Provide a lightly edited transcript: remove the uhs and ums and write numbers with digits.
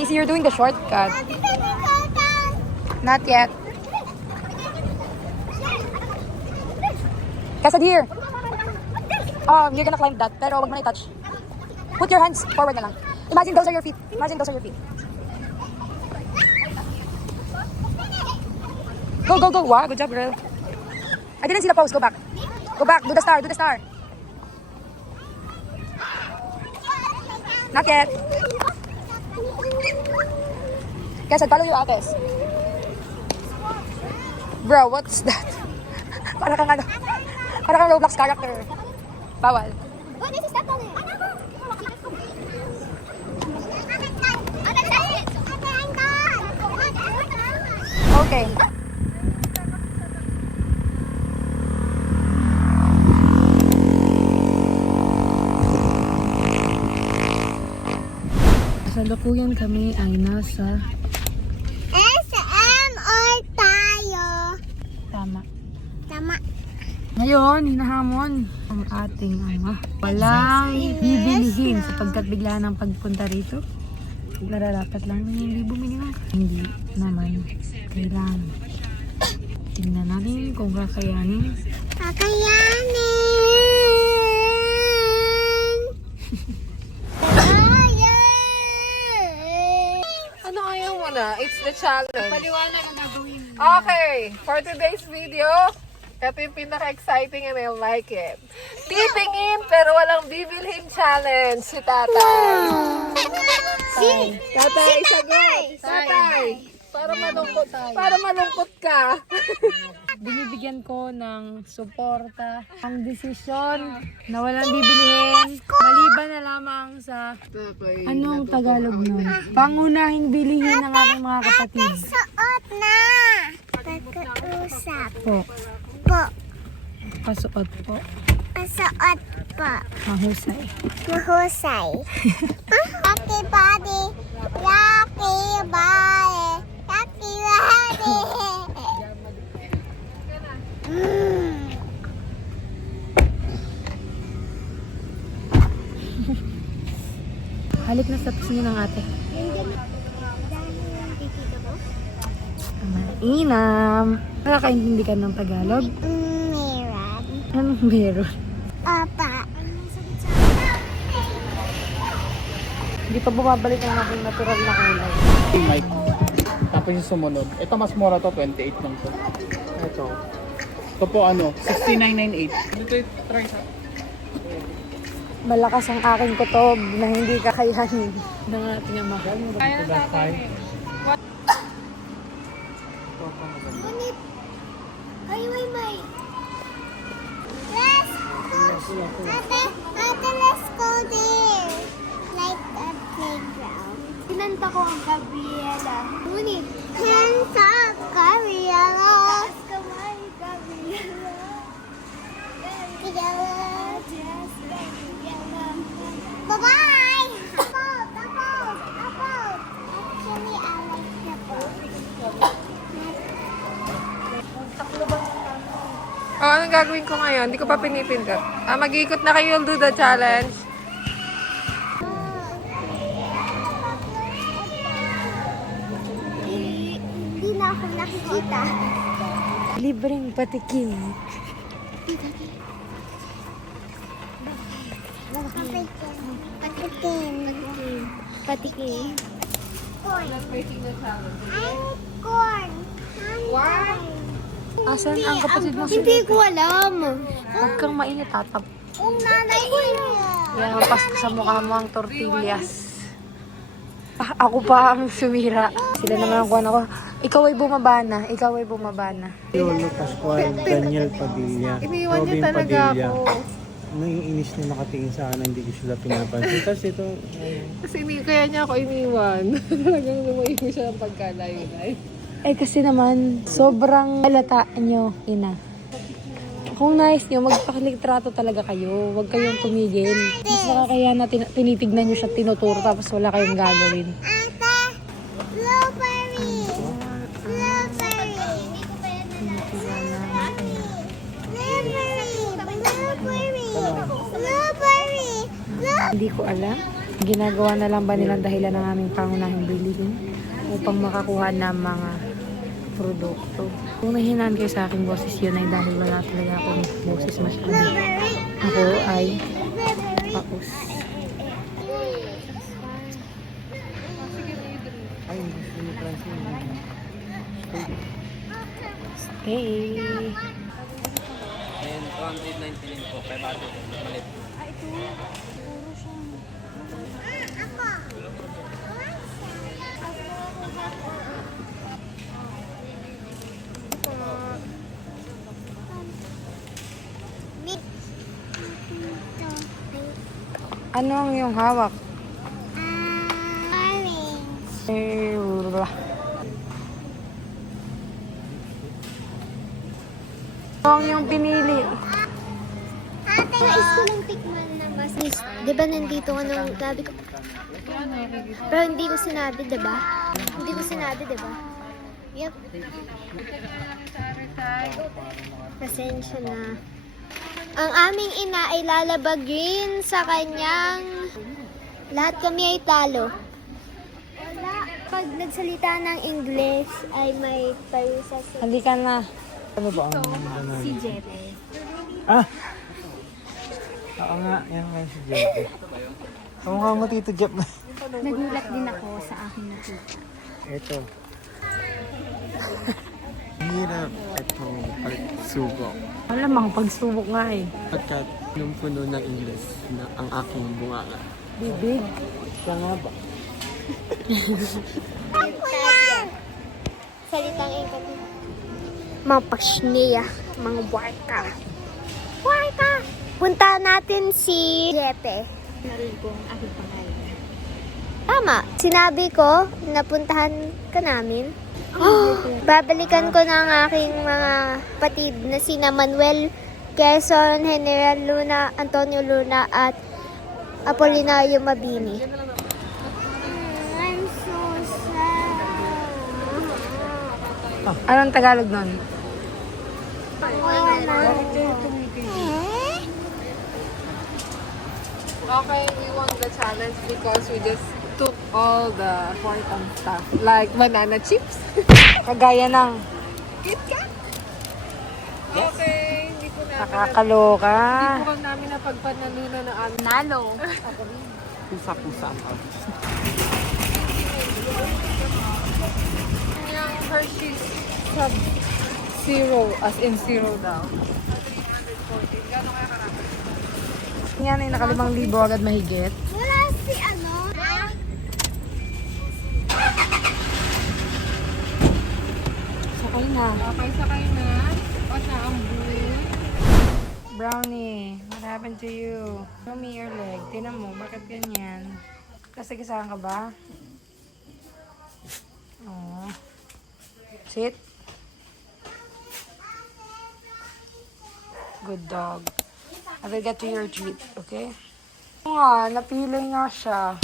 Missy, you're doing the shortcut. Not yet. Kasad here. You're gonna climb that, pero wag mo na i-touch. Put your hands forward na lang. Imagine those are your feet. Imagine those are your feet. Go, go, go. Wow, good job, girl. I didn't see the pose. Go back. Go back. Do the star. Do the star. Not yet. Kasad, follow your ates. Bro, what's that? Para kang ano? Para kang Roblox character. Bawal. Okay. Kasalukuyan kami ay nasa SM or tayo? tama. Tama. Ngayon, hinahamon ang ating ama. Walang bibilihin sapagkat bigla ng pagpunta rito. Nararapat lang hindi bumili ng hindi naman kailangan. Tingnan natin kung kakayanin. Kakayanin! Ano ayaw mo na? It's the challenge. Paliwanag ang gagawin. Okay, for today's video, ito yung pinaka-exciting and I like it. Titingin pero walang bibilhin challenge si Tatay. Tatay, sagot. Tatay. Para malungkot ka. Binibigyan ko ng suporta ang desisyon na walang bibilihin. Maliban na lamang sa anong Tagalog nun? Pangunahing bilihin ng aking mga kapatid. Suot na! Pag-uusap Po. po. Pasuot po. Pasuot po. Mahusay. Mahusay. Lucky body. Lucky body. Lucky body. Halik na sa piso ng ate. Mainam. Nakakaintindi ka ng Tagalog? Meron. Anong meron? Opa. Hindi pa bumabalik ang aking natural na kulay. Mic. Tapos yung sumunod. Ito mas mura to, 28 lang to. Ito. Ito po ano, 6998. Ito try sa. Malakas ang aking kutob na hindi kakayanin ng ating ama. Kaya sa Tatay. Ngunit, ay, may. Let's go. Ate, let's go there. Like a playground. Kinanta ko ang Gabriela. Ngunit, kinanta Gabriela. Taas kamay, Gabriela. Gabriela. Bye-bye! Apple! Actually, I like the boat. Oh, anong gagawin ko ngayon? Hindi ko pa pinipindot. Mag-iikot na kayo, you'll do the challenge. Hindi na ako nakikita. Libreng patikim. Patikim. Corn. Ay, corn. What? Asan ang kapatid mo? Hindi ko alam. Huwag kang mainit, tatap. Ang nanay ko yun. Kaya pasok sa mukha mo ang tortillas. Ako pa ang sumira. Sila naman ang kuhan ako. Ikaw ay bumaba na. Ikaw ay bumaba na. Lolo Pascual, Daniel Padilla, Iniwan niyo Robin talaga Padilla. ako. Naiinis na nakatingin sa akin, hindi ko sila pinapansin. Tapos ito, Kasi kaya niya ako iniwan. Talagang lumayo siya ng pagkalayo-layo. Eh kasi naman, sobrang halata nyo, ina. Kung nais nyo, magpakalitrato talaga kayo. Huwag kayong tumigil. Mas nakakaya na tinitignan nyo siya, tinuturo, tapos wala kayong gagawin. Ate, blueberry. Blueberry. Hindi ko pa yan Blueberry. Blueberry. Blueberry. Hindi ko alam. Ginagawa na lang ba nilang dahilan ng aming pangunahing bilhin upang makakuha ng mga produkto. Kung nahinaan kayo sa aking boses, yun ay dahil wala talaga akong boses masyado. Ako ay paus. ay, gusto ni Francine. Stay. Ayan, 299 po, 500 malit. Ano ang iyong hawak? Orange. Ano ang iyong pinili? Ate, nais ko lang tikman na mas. Di ba nandito ka nung sabi ko? Pero hindi ko sinabi, di ba? Hindi ko sinabi, di ba? Yep. Pasensya na. Ang aming ina ay lalabagin sa kanyang... Lahat kami ay talo. Wala. Pag nagsalita ng English ay may parusa sa... Halika na. Ano ba ang Si Jepe. Ah! Oo nga, yan nga si Jeff. Kamukha mo Tito Jeff na. Nagulat din ako sa aking nakita. Ito. Hirap itong pagsubok. Malamang pagsubok nga eh. Pagkat nung puno ng English na ang aking bunganga. Bibig. Siya nga ba? Salitang English. Mga pasniya, mga warka. Warka! Punta natin si Jepe. Narin ko ang aking pangalan. Tama. Sinabi ko, napuntahan ka namin. Babalikan ko na ang aking mga kapatid na sina Manuel Quezon, General Luna, Antonio Luna, at Apolinario Mabini. I'm so sad. Anong Tagalog nun? Okay, we won the challenge because we just took all the important stuff. Like banana chips. Kagaya ng KitKat. Okay, hindi po namin nakakaloka. hindi po namin napagpanalunan ng aming Nalo. Pusa-pusa ang yung Hershey's Sub Zero, as in zero daw. 314. Gano'n kaya karami? Yan ay naka5,000 agad mahigit. Wala si ano? Sakay na. Okay, sakay na. O siya ang blue. Brownie, what happened to you? Show me your leg. Tinan mo, bakit ganyan? Kasagasaan ka ba? Oh. Sit. Good dog. I will get to your treat, okay? Oo nga, napili nga siya.